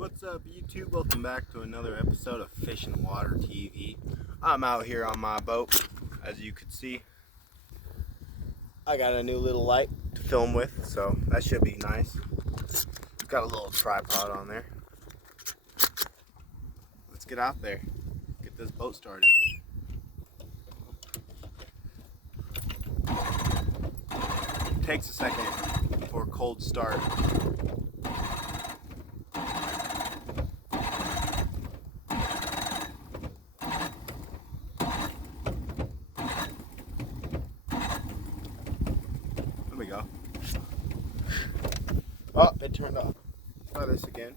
What's up, YouTube? Welcome back to another episode of Fish and Water TV. I'm out here on my boat, as you can see. I got a new little light to film with, so that should be nice. Got a little tripod on there. Let's get out there, get this boat started. Takes a second for a cold start. There we go. Oh, it turned off. Try this again.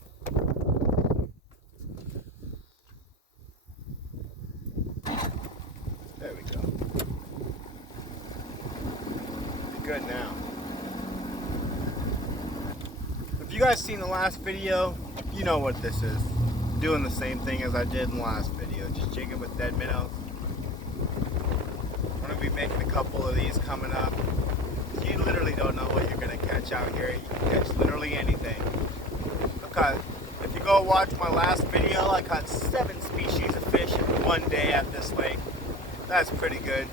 There we go. Good now. If you guys seen the last video, you know what this is. Doing the same thing as I did in the last video, just jigging with dead minnows. I'm going to be making a couple of these coming up. You literally don't know what you're going to catch out here. You can catch literally anything. If you go watch my last video, I caught 7 species of fish in one day at this lake. That's pretty good.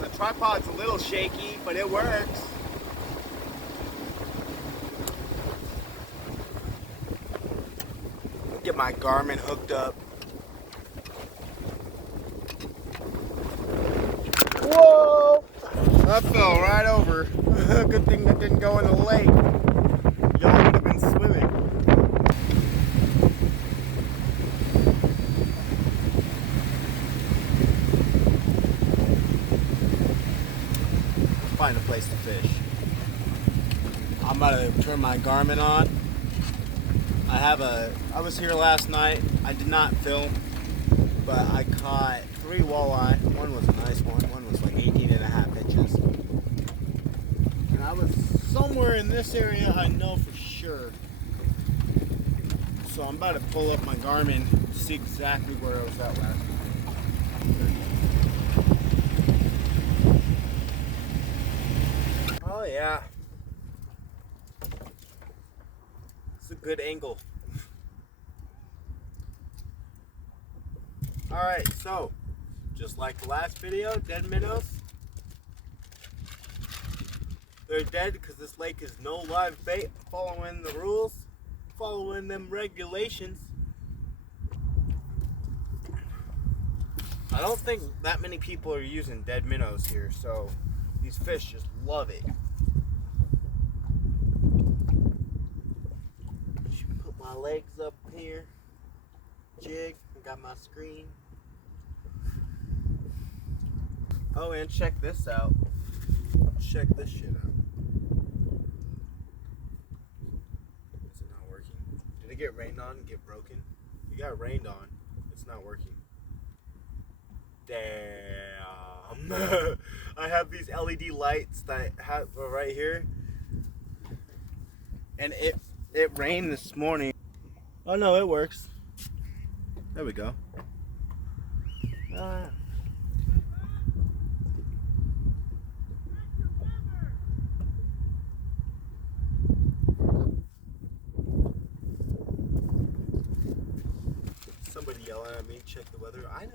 The tripod's a little shaky, but it works. Get my Garmin hooked up. Whoa! That fell right over. Good thing that didn't go in the lake. Y'all would have been swimming. Find a place to fish. I'm about to turn my Garmin on. I was here last night. I did not film, but I caught 3 walleye. One was a nice one. One was like 18.5 inches. And I was somewhere in this area, I know for sure. So I'm about to pull up my Garmin to see exactly where I was at last night. Oh yeah. It's a good angle. Alright, so just like the last video, dead minnows. They're dead because this lake is no live bait. Following the rules, following them regulations. I don't think that many people are using dead minnows here, so these fish just love it. Put my legs up here, jig, got my screen. Oh, and check this out. Check this shit out. Is it not working? Did it get rained on and get broken? It got rained on. It's not working. Damn. I have these LED lights that have right here. And it rained this morning. Oh no, it works. There we go. Somebody yelling at me, check the weather. I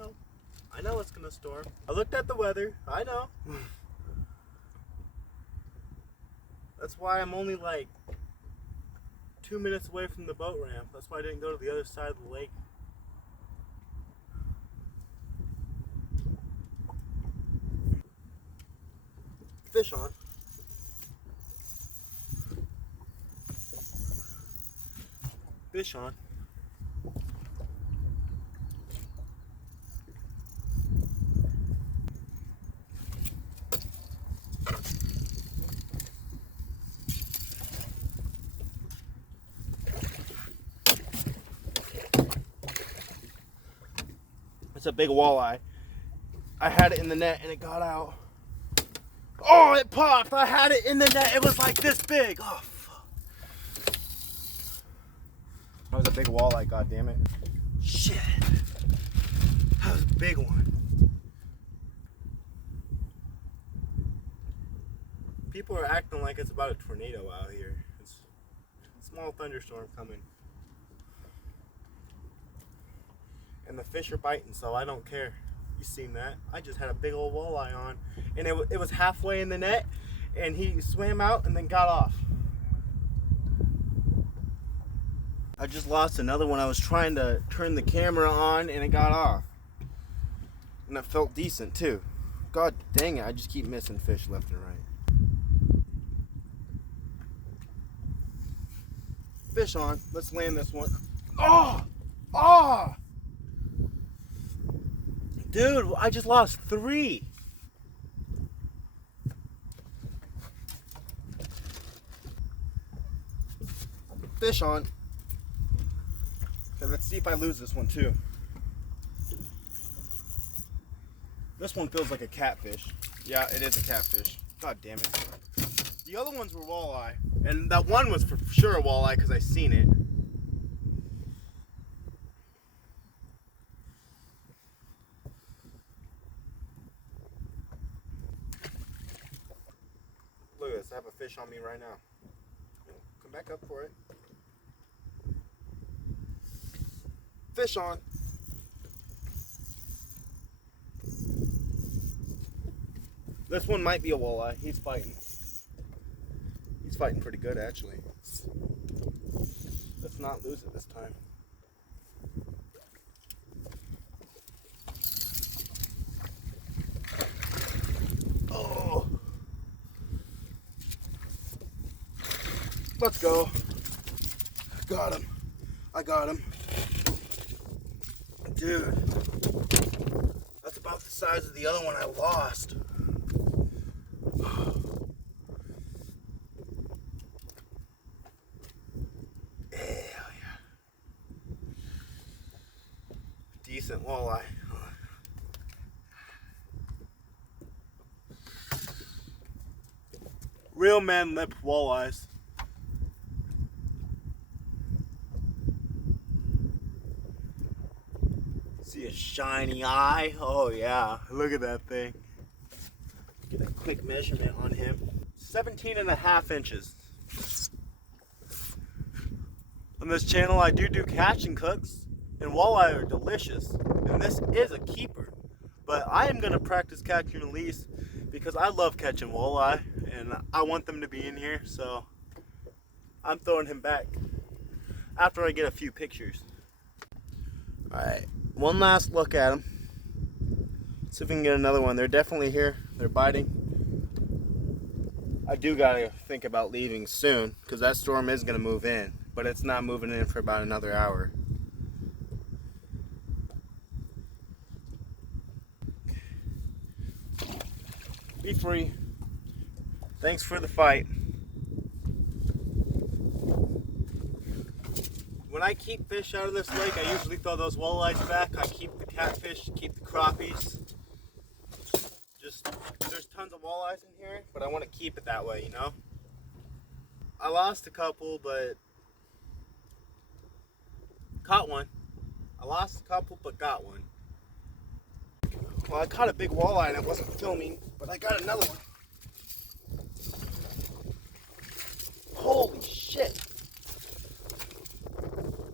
know it's gonna storm. I looked at the weather. I know. That's why I'm only like 2 minutes away from the boat ramp. That's why I didn't go to the other side of the lake. Fish on. Fish on. It's a big walleye. I had it in the net and it got out. Oh, it popped! I had it in the net. It was like this big. Oh, fuck. That was a big walleye, goddammit. Shit. That was a big one. People are acting like it's about a tornado out here. It's a small thunderstorm coming. and the fish are biting, so I don't care. You seen that? I just had a big old walleye on, and it was halfway in the net, and he swam out and then got off. I just lost another one. I was trying to turn the camera on and it got off. And it felt decent too. God dang it, I just keep missing fish left and right. Fish on. Let's land this one. Oh! Oh! Dude, I just lost 3. Fish on. Okay, let's see if I lose this one too. This one feels like a catfish. Yeah, it is a catfish. God damn it. The other ones were walleye. And that one was for sure a walleye because I seen it. Look at this. I have a fish on me right now. Come back up for it. Fish on. This one might be a walleye. He's fighting. He's fighting pretty good, actually. Let's not lose it this time. Oh! Let's go. Got him. I got him. Dude. That's about the size of the other one I lost. Decent walleye. Real man lip walleyes. See a shiny eye? Oh yeah, look at that thing. Get a quick measurement on him. 17.5 inches. On this channel I do catch and cooks. And walleye are delicious, and this is a keeper. But I am going to practice catch and release because I love catching walleye, and I want them to be in here, so I'm throwing him back after I get a few pictures. Alright, one last look at them. See if we can get another one. They're definitely here. They're biting. I do got to think about leaving soon because that storm is going to move in, but it's not moving in for about another hour. Be free. Thanks for the fight. When I keep fish out of this lake, I usually throw those walleyes back. I keep the catfish, keep the crappies. There's tons of walleyes in here, but I want to keep it that way, you know? I lost a couple, but caught one. I lost a couple, but got one. Well, I caught a big walleye and I wasn't filming, but I got another one. Holy shit.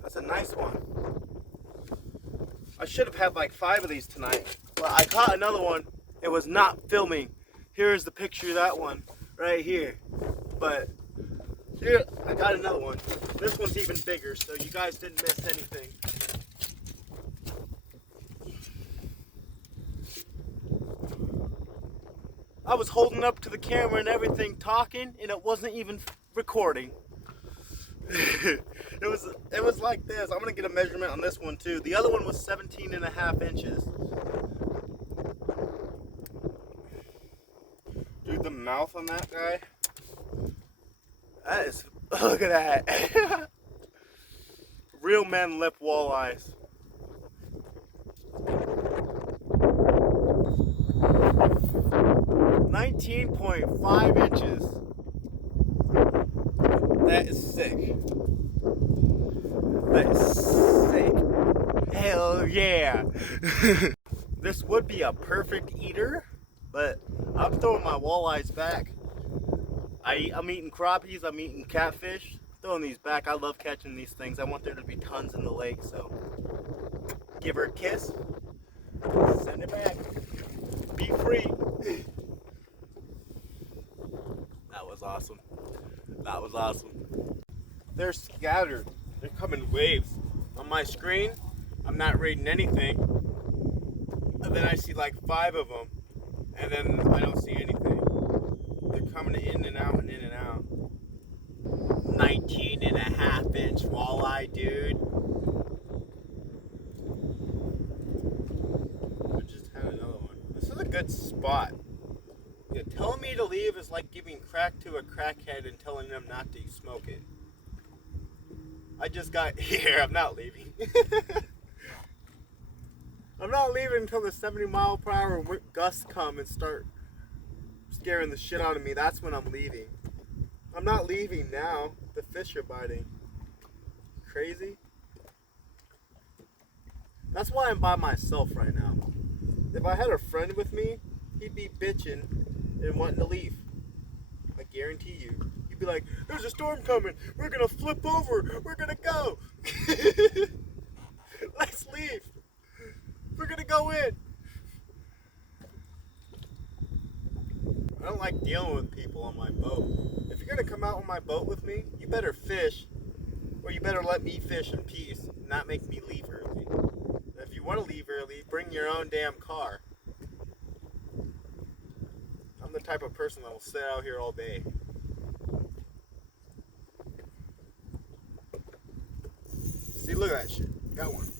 That's a nice one. I should have had like 5 of these tonight, but I caught another one. It was not filming. Here's the picture of that one right here. But here, I got another one. This one's even bigger, so you guys didn't miss anything. I was holding up to the camera and everything, talking, and it wasn't even recording. it was like this. I'm gonna get a measurement on this one too. The other one was 17.5 inches. Dude, the mouth on that guy. That is, look at that. Real man lip walleyes. 19.5 inches. That is sick. That is sick. Hell yeah. This would be a perfect eater, but I'm throwing my walleyes back. I'm eating crappies, I'm eating catfish. Throwing these back. I love catching these things. I want there to be tons in the lake, so Give her a kiss. Send it back. Be free. That was awesome. That was awesome. They're scattered. They're coming in waves. On my screen, I'm not reading anything. And then I see like 5 of them. And then I don't see anything. They're coming in and out and in and out. 19.5-inch walleye, dude. I just had another one. This is a good spot. Yeah, telling me to leave is like giving crack to a crackhead and telling them not to smoke it. I just got here. I'm not leaving. I'm not leaving until the 70-mile-per-hour gusts come and start scaring the shit out of me. That's when I'm leaving. I'm not leaving now. The fish are biting. Crazy. That's why I'm by myself right now. If I had a friend with me, he'd be bitching and wanting to leave. I guarantee you. He'd be like, there's a storm coming. We're going to flip over. We're going to go. Let's leave. We're going to go in. I don't like dealing with people on my boat. If you're going to come out on my boat with me, you better fish. Or you better let me fish in peace. Not make me leave early. If you want to leave early, bring your own damn car. I'm the type of person that will sit out here all day. See, look at that shit. Got one.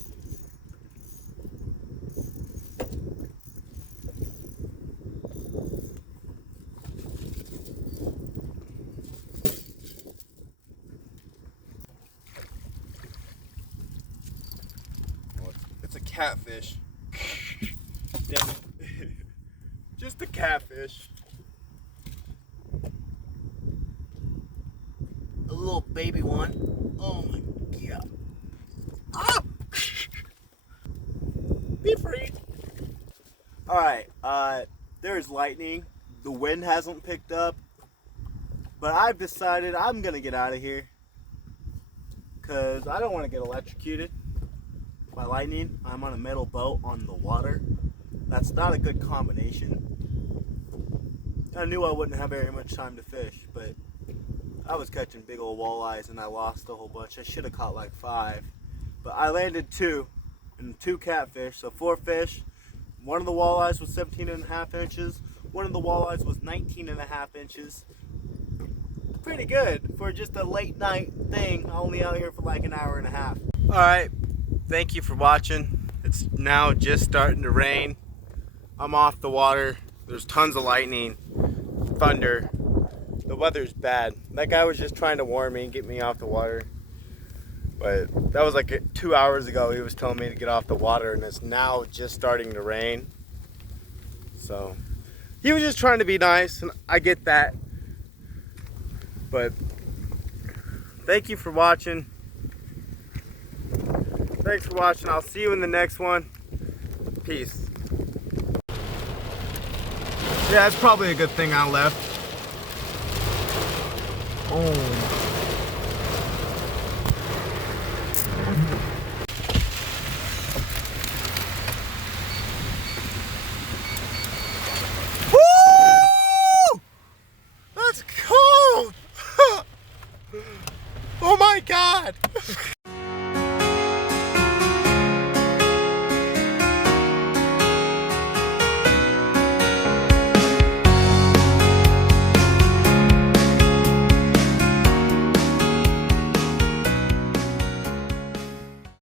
It's a catfish. Damn it. Just a catfish. A little baby one. Oh my god. Ah! Be free. Alright, there's lightning. The wind hasn't picked up. But I've decided I'm gonna get out of here. Cause I don't want to get electrocuted by lightning. I'm on a metal boat on the water. That's not a good combination. I knew I wouldn't have very much time to fish, but I was catching big old walleyes and I lost a whole bunch. I should have caught like 5, but I landed 2 and 2 catfish, so 4 fish. One of the walleyes was 17.5 inches. One of the walleyes was 19.5 inches. Pretty good for just a late night thing. Only out here for like an hour and a half. All right, thank you for watching. It's now just starting to rain. I'm off the water. There's tons of lightning, thunder. The weather's bad. That guy was just trying to warn me and get me off the water. But that was like 2 hours ago. He was telling me to get off the water, and it's now just starting to rain. So he was just trying to be nice, and I get that. But thank you for watching. Thanks for watching. I'll see you in the next one. Peace. Yeah, it's probably a good thing I left. Oh.